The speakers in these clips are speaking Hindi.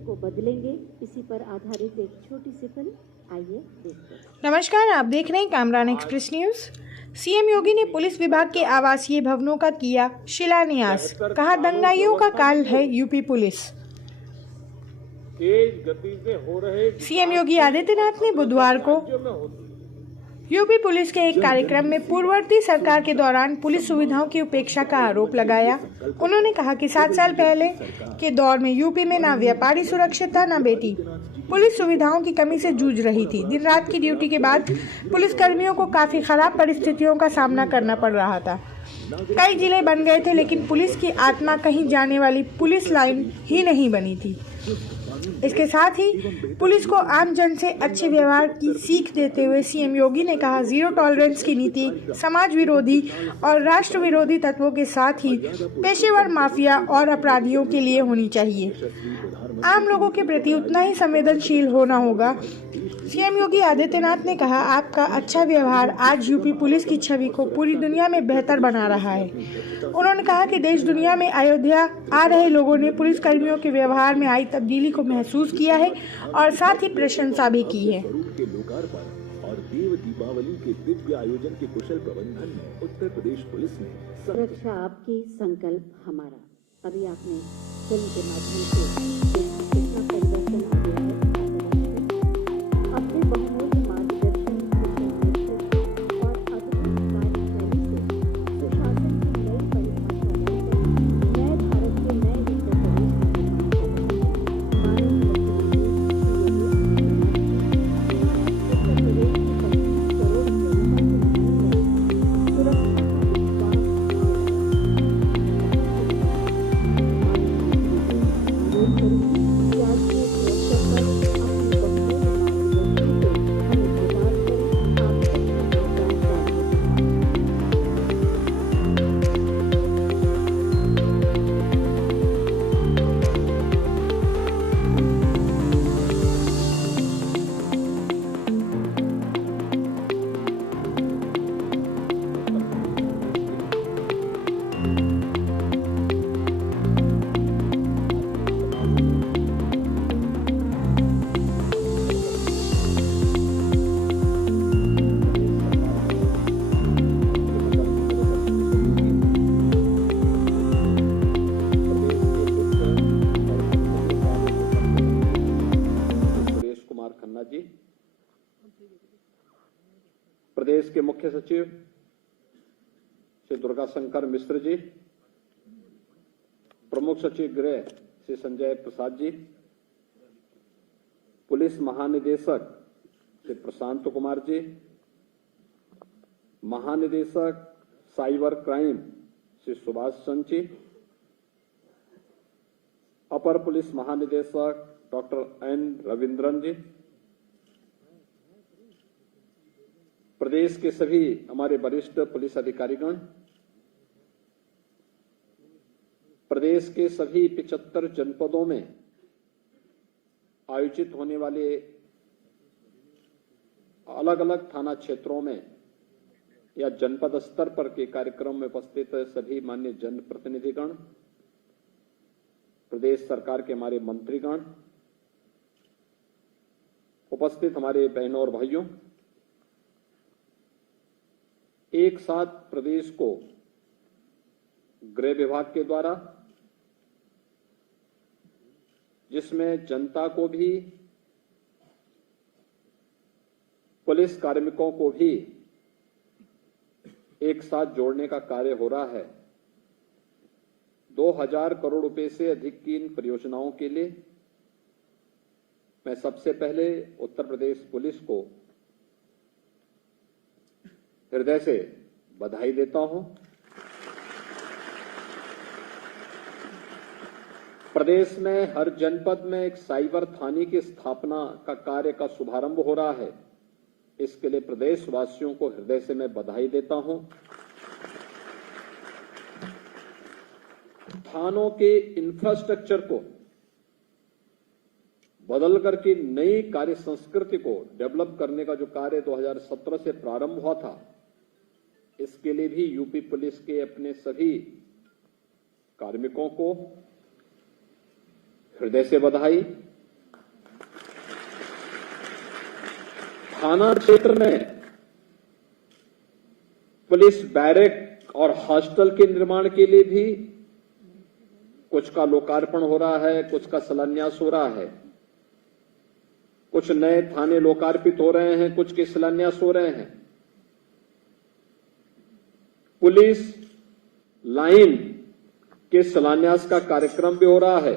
राज्य को बदलेंगे, इसी पर आधारित एक छोटी सी फिल्म, आइए देखते हैं। नमस्कार, आप देख रहे हैं कामरान एक्सप्रेस न्यूज। सीएम योगी ने पुलिस विभाग के आवासीय भवनों का किया शिलान्यास, कहा दंगाइयों का काल है यूपी पुलिस। तेज गति से हो रहे सीएम योगी आदित्यनाथ ने बुधवार को यूपी पुलिस के एक कार्यक्रम में पूर्ववर्ती सरकार के दौरान पुलिस सुविधाओं की उपेक्षा का आरोप लगाया। उन्होंने कहा कि 7 साल पहले के दौर में यूपी में न व्यापारी सुरक्षित था, न बेटी पुलिस सुविधाओं की कमी से जूझ रही थी। दिन रात की ड्यूटी के बाद पुलिस कर्मियों को काफी खराब परिस्थितियों का सामना करना पड़ रहा था। कई जिले बन गए थे, लेकिन पुलिस की आत्मा कहीं जाने वाली पुलिस लाइन ही नहीं बनी थी। इसके साथ ही पुलिस को आम जन से अच्छे व्यवहार की सीख देते हुए सीएम योगी ने कहा, जीरो टॉलरेंस की नीति समाज विरोधी और राष्ट्र विरोधी तत्वों के साथ ही पेशेवर माफिया और अपराधियों के लिए होनी चाहिए। आम लोगों के प्रति उतना ही संवेदनशील होना होगा। सीएम योगी आदित्यनाथ ने कहा, आपका अच्छा व्यवहार आज यूपी पुलिस की छवि को पूरी दुनिया में बेहतर बना रहा है। उन्होंने कहा कि देश दुनिया में अयोध्या आ रहे लोगों ने पुलिस कर्मियों के व्यवहार में आई तब्दीली को महसूस किया है और साथ ही प्रशंसा भी की है। और देव दीपावली के दिव्य आयोजन के कुशल प्रबंधन में उत्तर प्रदेश पुलिस ने सुरक्षा आपकी, संकल्प हमारा। अभी आपने फिल्म के माध्यम से कितना परिवर्तन आ गया है अपने बहुमूल्य मार्गदर्शन और अद्भुत कार्यशैली से सुशासन की नई परिभाषा बनकर नए भारत के नए उत्तर जी, प्रदेश के मुख्य सचिव श्री दुर्गा शंकर मिश्र जी, प्रमुख सचिव गृह श्री संजय प्रसाद जी, पुलिस महानिदेशक श्री प्रशांत कुमार जी, महानिदेशक साइबर क्राइम श्री सुभाष चंद्र जी, अपर पुलिस महानिदेशक डॉक्टर एन रविंद्रन जी, प्रदेश के सभी हमारे वरिष्ठ पुलिस अधिकारीगण, प्रदेश के सभी 75 जनपदों में आयोजित होने वाले अलग अलग थाना क्षेत्रों में या जनपद स्तर पर के कार्यक्रम में उपस्थित सभी माननीय जनप्रतिनिधिगण, प्रदेश सरकार के हमारे मंत्रीगण, उपस्थित हमारे बहनों और भाइयों, एक साथ प्रदेश को गृह विभाग के द्वारा, जिसमें जनता को भी पुलिस कार्मिकों को भी एक साथ जोड़ने का कार्य हो रहा है। 2000 करोड़ रुपए से अधिक की इन परियोजनाओं के लिए मैं सबसे पहले उत्तर प्रदेश पुलिस को हृदय से बधाई देता हूं। प्रदेश में हर जनपद में एक साइबर थाने की स्थापना का कार्य का शुभारंभ हो रहा है। इसके लिए प्रदेश वासियों को हृदय से मैं बधाई देता हूं। थानों के इंफ्रास्ट्रक्चर को बदल करके नई कार्य संस्कृति को डेवलप करने का जो कार्य 2017 से प्रारंभ हुआ था, इसके लिए भी यूपी पुलिस के अपने सभी कार्मिकों को हृदय से बधाई। थाना क्षेत्र में पुलिस बैरक और हॉस्टल के निर्माण के लिए भी कुछ का लोकार्पण हो रहा है, कुछ का शिलान्यास हो रहा है। कुछ नए थाने लोकार्पित हो रहे हैं, कुछ के शिलान्यास हो रहे हैं। पुलिस लाइन के शिलान्यास का कार्यक्रम भी हो रहा है।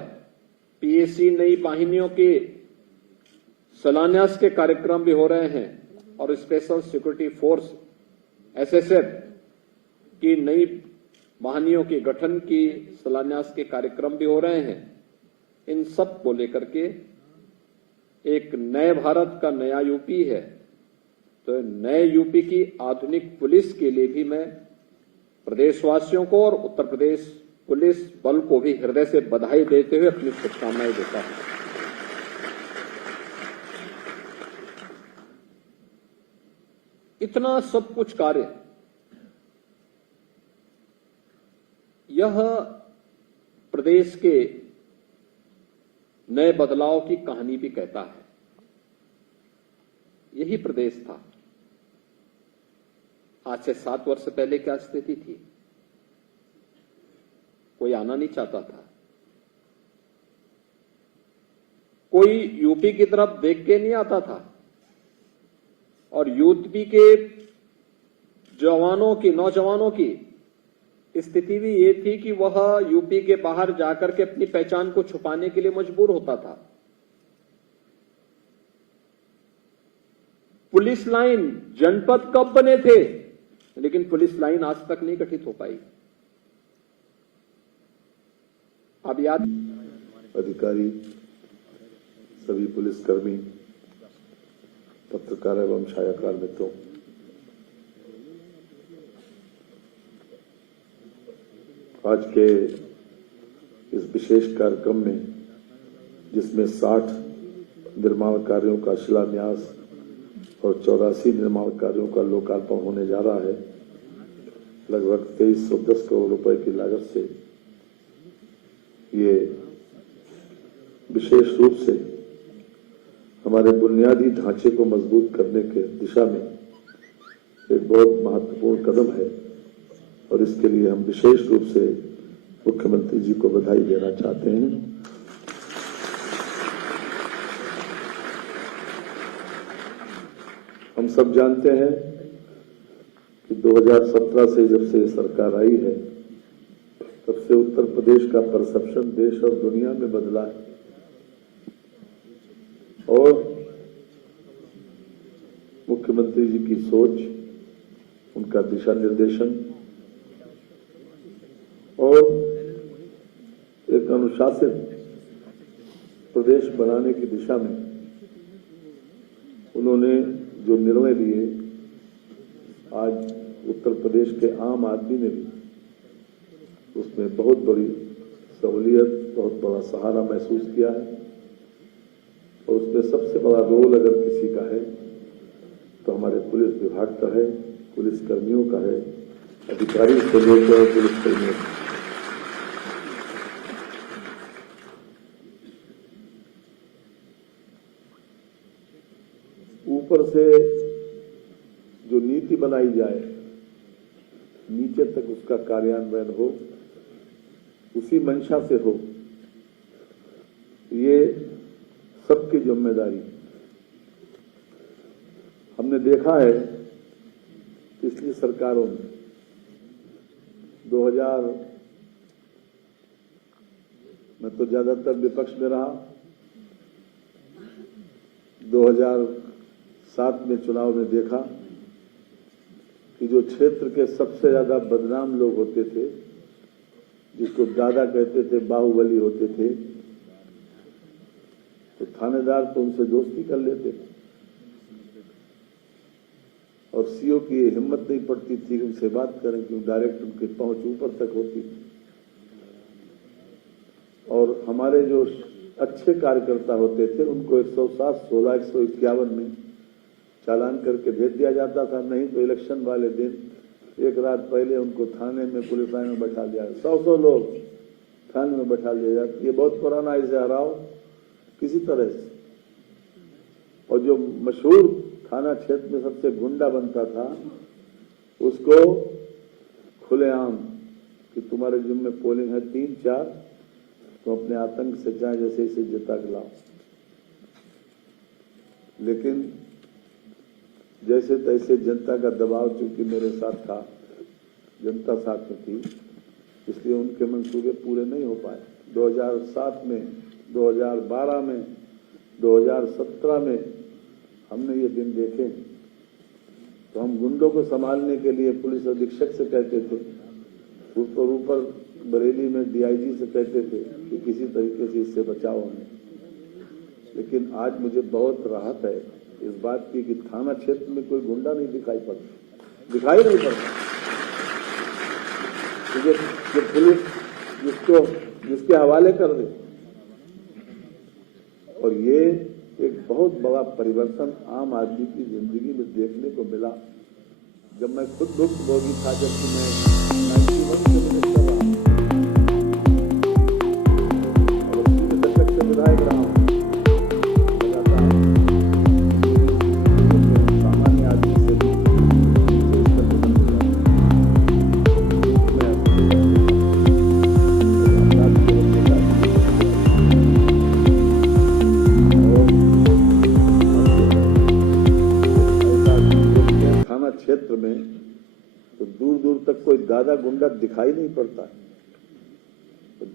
पीएसी नई वाहिनियों के शिलान्यास के कार्यक्रम भी हो रहे हैं और स्पेशल सिक्योरिटी फोर्स एसएसएफ की नई वाहिनियों के गठन की शिलान्यास के कार्यक्रम भी हो रहे हैं। इन सब को लेकर के एक नए भारत का नया यूपी है, तो नए यूपी की आधुनिक पुलिस के लिए भी मैं प्रदेशवासियों को और उत्तर प्रदेश पुलिस बल को भी हृदय से बधाई देते हुए अपनी शुभकामनाएं देता हूं। इतना सब कुछ कार्य यह प्रदेश के नए बदलाव की कहानी भी कहता है। यही प्रदेश था। आज से 7 वर्ष पहले क्या स्थिति थी? कोई आना नहीं चाहता था, कोई यूपी की तरफ देख के नहीं आता था और यूपी के नौजवानों की स्थिति भी ये थी कि वह यूपी के बाहर जाकर के अपनी पहचान को छुपाने के लिए मजबूर होता था। पुलिस लाइन जनपद कब बने थे, लेकिन पुलिस लाइन आज तक नहीं गठित हो पाई। अब याद अधिकारी, सभी पुलिसकर्मी, पत्रकार एवं छायाकार मित्रों, आज के इस विशेष कार्यक्रम में जिसमें 60 निर्माण कार्यों का शिलान्यास और 84 निर्माण कार्यों का लोकार्पण होने जा रहा है, लगभग 2310 करोड़ रुपए की लागत से ये विशेष रूप से हमारे बुनियादी ढांचे को मजबूत करने के दिशा में एक बहुत महत्वपूर्ण कदम है और इसके लिए हम विशेष रूप से मुख्यमंत्री जी को बधाई देना चाहते हैं। हम सब जानते हैं कि 2017 से जब से सरकार आई है तब से उत्तर प्रदेश का परसेप्शन देश और दुनिया में बदला है और मुख्यमंत्री जी की सोच, उनका दिशा निर्देशन और एक अनुशासित प्रदेश बनाने की दिशा में उन्होंने जो निर्णय लिए, आज उत्तर प्रदेश के आम आदमी ने भी उसमें बहुत बड़ी सहूलियत, बहुत बड़ा सहारा महसूस किया है और उसमें सबसे बड़ा रोल अगर किसी का है तो हमारे पुलिस विभाग का है, पुलिस कर्मियों का है, अधिकारी से लेकर पुलिस कर्मियों का। ऊपर से जो नीति बनाई जाए, नीचे तक उसका कार्यान्वयन हो, उसी मंशा से हो, ये सबकी जिम्मेदारी। हमने देखा है पिछली सरकारों में 2000 में तो ज्यादातर विपक्ष में रहा, 2007 में चुनाव में देखा कि जो क्षेत्र के सबसे ज्यादा बदनाम लोग होते थे, जिसको दादा कहते थे, बाहुबली होते थे, तो थानेदार तो उनसे दोस्ती कर लेते और सीओ की हिम्मत नहीं पड़ती थी कि उनसे बात करें, क्योंकि डायरेक्ट उनकी पहुंच ऊपर तक होती थी। और हमारे जो अच्छे कार्यकर्ता होते थे उनको 107, 16, 151 में चालान करके भेज दिया जाता था, नहीं तो इलेक्शन वाले दिन एक रात पहले उनको थाने में, पुलिस लाइन में बैठा दिया। 100 लोग थाने में बैठा दिया जाता। ये बहुत पुराना इजहार किसी तरह से। और जो मशहूर थाना क्षेत्र में सबसे गुंडा बनता था, उसको खुलेआम कि तुम्हारे जिम्मे पोलिंग है 3-4, तो अपने आतंक से चाहे जैसे इसे जिता के लाओ। लेकिन जैसे तैसे जनता का दबाव चूंकि मेरे साथ था, जनता साथ में थी, इसलिए उनके मंसूबे पूरे नहीं हो पाए। 2007 में, 2012 में, 2017 में हमने ये दिन देखे। तो हम गुंडों को संभालने के लिए पुलिस अधीक्षक से कहते थे, ऊपर बरेली में डीआईजी से कहते थे कि किसी तरीके से इससे बचाओ हमें। लेकिन आज मुझे बहुत राहत है इस बात की कि थाना क्षेत्र में कोई गुंडा नहीं दिखाई नहीं पड़ता। तो पुलिस जिसके हवाले कर दे। और ये एक बहुत बड़ा परिवर्तन आम आदमी की जिंदगी में देखने को मिला। जब मैं खुद भुक्तभोगी था, जबकि मैं 91 से मिनिस्टर रहा और 80 दशक से विधायक रहा हूँ, सामान्य आदमी से भी क्षेत्र में तो दूर दूर तक कोई दादा गुंडा दिखाई नहीं पड़ता।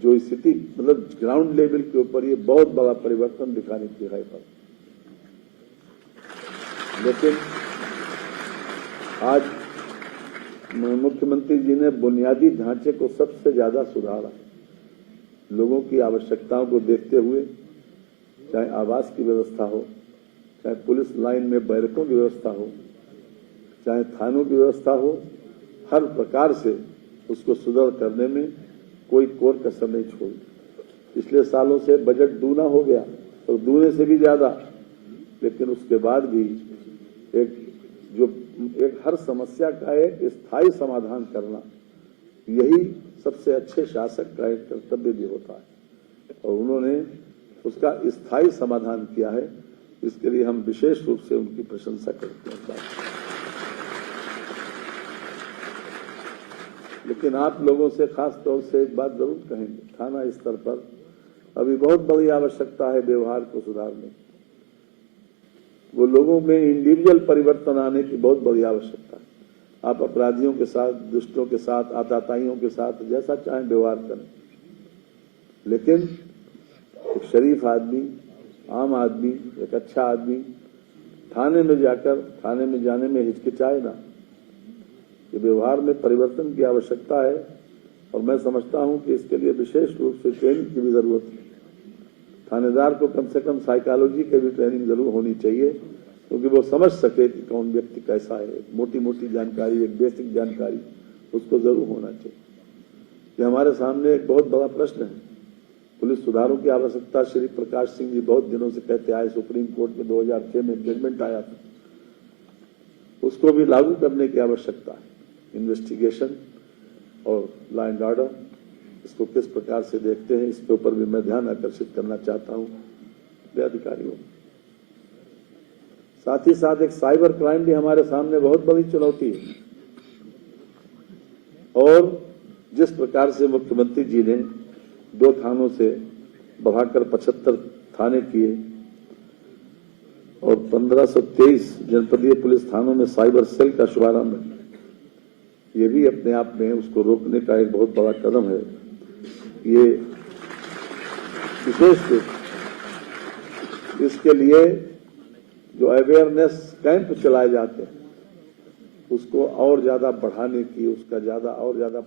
जो स्थिति मतलब ग्राउंड लेवल के ऊपर ये बहुत बड़ा परिवर्तन दिखाई पड़ता। लेकिन आज मुख्यमंत्री जी ने बुनियादी ढांचे को सबसे ज्यादा सुधारा। लोगों की आवश्यकताओं को देखते हुए, चाहे आवास की व्यवस्था हो, चाहे पुलिस लाइन में बैरकों की व्यवस्था हो, चाहे थानों की व्यवस्था हो, हर प्रकार से उसको सुदृढ़ करने में कोई कोर कसर नहीं छोड़ी। पिछले सालों से बजट दूना हो गया और दूने से भी ज्यादा, लेकिन उसके बाद भी एक हर समस्या का एक स्थायी समाधान करना, यही सबसे अच्छे शासक का एक कर्तव्य भी होता है। और उन्होंने उसका स्थायी समाधान किया है, इसके लिए हम विशेष रूप से उनकी प्रशंसा करते हैं। लेकिन आप लोगों से खास तौर से एक बात जरूर कहेंगे, थाना स्तर पर अभी बहुत बड़ी आवश्यकता है व्यवहार को सुधारने। वो लोगों में इंडिविजुअल परिवर्तन आने की बहुत बड़ी आवश्यकता है। आप अपराधियों के साथ, दुष्टों के साथ, आताताइयों के साथ जैसा चाहें व्यवहार करें, लेकिन एक शरीफ आदमी, आम आदमी, एक अच्छा आदमी थाने में जाने में हिचकिचाए ना। ये व्यवहार में परिवर्तन की आवश्यकता है और मैं समझता हूं कि इसके लिए विशेष रूप से ट्रेनिंग की भी जरूरत है। थानेदार को कम से कम साइकोलॉजी की भी ट्रेनिंग जरूर होनी चाहिए, क्योंकि वो समझ सके कि कौन व्यक्ति कैसा है। मोटी मोटी जानकारी, एक बेसिक जानकारी उसको जरूर होना चाहिए। ये हमारे सामने एक बहुत बड़ा प्रश्न है। पुलिस सुधारों की आवश्यकता श्री प्रकाश सिंह जी बहुत दिनों से कहते आए। सुप्रीम कोर्ट में 2006 में जजमेंट आया था, उसको भी लागू करने की आवश्यकता है। इन्वेस्टिगेशन और लॉ एंड ऑर्डर, इसको किस प्रकार से देखते हैं, इसके ऊपर भी मैं ध्यान आकर्षित करना चाहता हूं अपने अधिकारियों। साथ ही साथ एक साइबर क्राइम भी हमारे सामने बहुत बड़ी चुनौती है। और जिस प्रकार से मुख्यमंत्री जी ने 2 थानों से बढ़ाकर 75 थाने किए और 1523 जनपदीय पुलिस थानों में साइबर सेल का शुभारंभ है, ये भी अपने आप में उसको रोकने का एक बहुत बड़ा कदम है। ये विशेष रूप इसके लिए जो अवेयरनेस कैंप चलाए जाते हैं, उसको और ज्यादा बढ़ाने की, उसका और ज्यादा